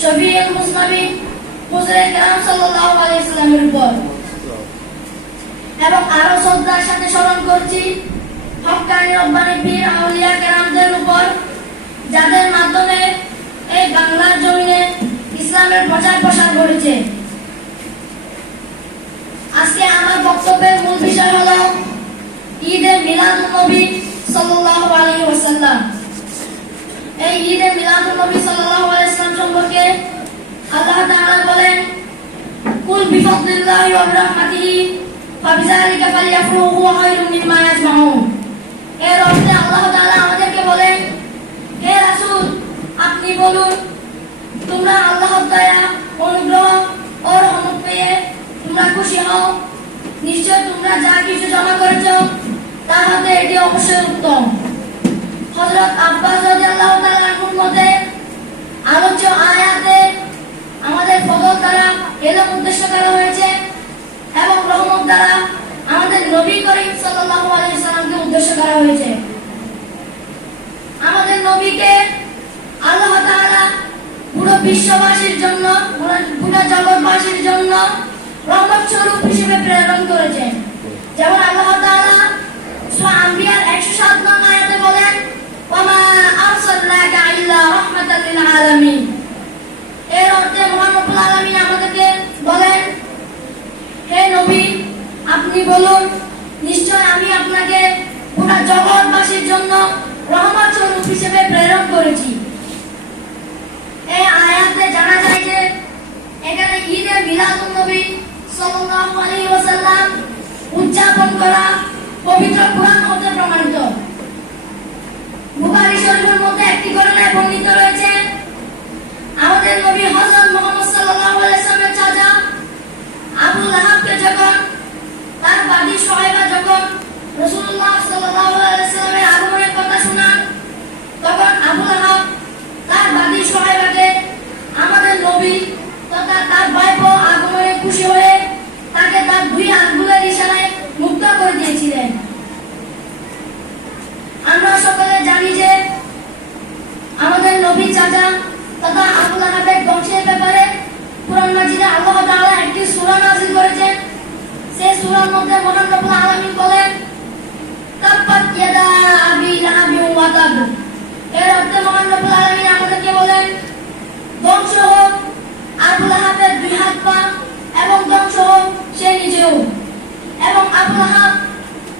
শফিউল মুজনবী হুজুরে কেরাম সাল্লাল্লাহু আলাইহি ওয়াসাল্লামের উপর এবং আরো শ্রদ্ধার সাথে স্মরণ করছি হক্কানি রব্বানি পীর আউলিয়া কেরামদের উপর, যাদের মাধ্যমে এই বাংলার জমিনে ইসলামের প্রচার প্রসার ঘটেছে। আজকে আমার বক্তব্যের মূল বিষয় হলো ঈদে মিলাদুন নবী সাল্লাল্লাহু আলাইহি ওয়াসাল্লাম। এই ঈদে মিলাদুন নবী সাল্লাল্লাহু আলাইহি ওয়াসাল্লাম সম্পর্কে আল্লাহ তাআলা বলেন, কুল বিফাদলিল্লাহি ওয়া বিরাহমাতিহি ফাবিযালিকা ফালইফরাহু হুয়া খায়রুম মিম্মা ইয়াজমাউন। এর অর্থে আল্লাহ তাআলা আমাদেরকে বলেন, হে রাসূল, আপনি বলুন, তোমরা আল্লাহর দয়া, অনুগ্রহ ও রহমত পেয়ে তোমরা খুশি হও। নিশ্চয় তোমরা যা কিছু জমা করেছো তার মধ্যে এটি অবশ্যই উত্তম। হযরত আব্বাস রাদিয়াল্লাহু তাআলা আনহুর মতে আলোচ্য আয়াতে আমাদের ফজল দ্বারা এলম উদ্দেশ্য করা হয়েছে এবং রহমত দ্বারা আমাদের নবী করিম সাল্লাল্লাহু আলাইহি ওয়াসাল্লামকে উদ্দেশ্য করা হয়েছে। আমাদের নবীকে আল্লাহ তাআলা পুরো বিশ্ববাসীর জন্য, পুরো জগৎবাসীর জন্য রহমত স্বরূপ হিসেবে প্রেরণ করেছেন। যেমন আল্লাহ তাআলা সূরা আম্বিয়ার 107 নং আয়াতে বলেন, ওয়া মা আরসালনাকা ইল্লা রাহমাতাল লিল আলামিন। এর অর্থে মহান রব্বুল আলামিন আমাদেরকে বলেন, হে নবী, আপনি বলুন, নিশ্চয় আমি আপনাকে পুরো জগৎবাসীর জন্য রহমত স্বরূপ হিসেবে প্রেরণ করেছি। এই আয়াতে জানা যায় যে এখানে ঈদে মিলাদুন নবী সাল্লাল্লাহু আলাইহি ওয়াসাল্লাম উদযাপন করা পবিত্র কোরআন হতে প্রমাণিত। বুখারী শরীফের মধ্যে একটি ঘটনা বর্ণিত রয়েছে। আমাদের নবী হযরত মুহাম্মদ সাল্লাল্লাহু আলাইহি ওয়াসাল্লামের চাচা আবু লাহাবকে যখন তার বাদী সুহায়বা যখন রাসূলুল্লাহ সাল্লাল্লাহু আলাইহি ওয়াসাল্লামের আগমনের কথা শোনান, তখন আবু লাহাব তার বাদী সুহায়বাকে আমাদের নবী তথা তার ভাইপো আগমনে খুশি হয়ে তাকে তার দুই আঙ্গুলের ইশারায় মুক্ত করে দিয়েছিলেন। আমরা সকলে জানি যে আমাদের নবী চাচা তথা আবু লাহাবের বংশের ব্যাপারে কুরআন মাজিদে আল্লাহ তাআলা একটি সূরা নাযিল করেছেন। সেই সূরার মধ্যে মহান রব্বুল আলামিন বলেন, তাব্বাত ইয়াদা আবি লাহাবিন ওয়া তাব। এর অর্থে মহান রব্বুল আলামিন আমাদেরকে বলেন, ধ্বংস হোক আবু লাহাবের দুই হাত পা এবং ধ্বংস হোক সে নিজেও। এবং আবু লাহাব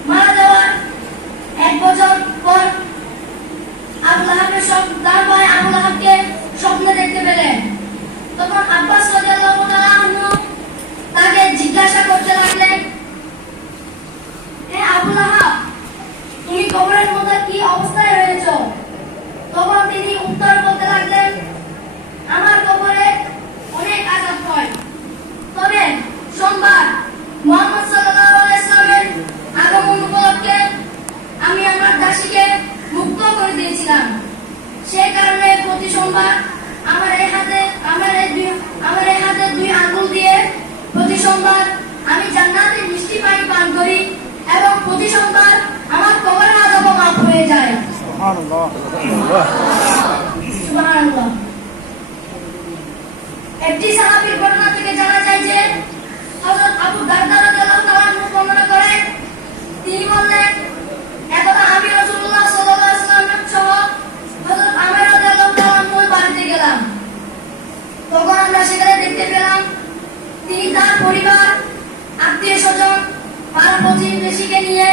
মারা যাওয়ার 1 বছর পর আবু লাহাবের তার ভাই আবু লাহাবকে স্বপ্নে দেখতে পেলেন। তখন আব্বাস রাদিয়াল্লাহু তাআলা আনহু তাকে জিজ্ঞাসা করতে লাগলেন, হে আবু লাহাব, তুমি কবরের মধ্যে কি অবস্থায় রয়েছো? তখন তিনি উত্তর করতে লাগলেন, আমার কবরে অনেক আযাব হয়, তবে সোমবার মুহাম্মদ সাল্লাল্লাহু আলাইহি ওয়াসাল্লামের আগমন উপলক্ষে আমি আমার দাসীকে মুক্ত করে দিয়েছিলাম। সেই কারণে প্রতি সোমবার আমার এই হাতে দুই আঙ্গুল দিয়ে প্রতি সোমবার আমি জান্নাতের মিষ্টি পানি পান করি এবং প্রতি সোমবার আমার কবরের আযাব মাফ হয়ে যায়। সুবহানাল্লাহ, সুবহানাল্লাহ। একটি সাহাবীর ঘটনা থেকে জানা যায় যে হযরত আবু দারদা রাদিয়াল্লাহু তাআলা বর্ণনা করেন, তিনি বললেন, একদা আমি রাসূলুল্লাহ সাল্লাল্লাহু আলাইহি ওয়াসাল্লাম সহ হযরত আমের রাদিয়াল্লাহু তাআলার বাড়িতে গেলাম। তখন আমরা সেখানে দেখতে পেলাম তিনি তার পরিবার, আত্মীয়-স্বজন, পাড়া প্রতিবেশীকে নিয়ে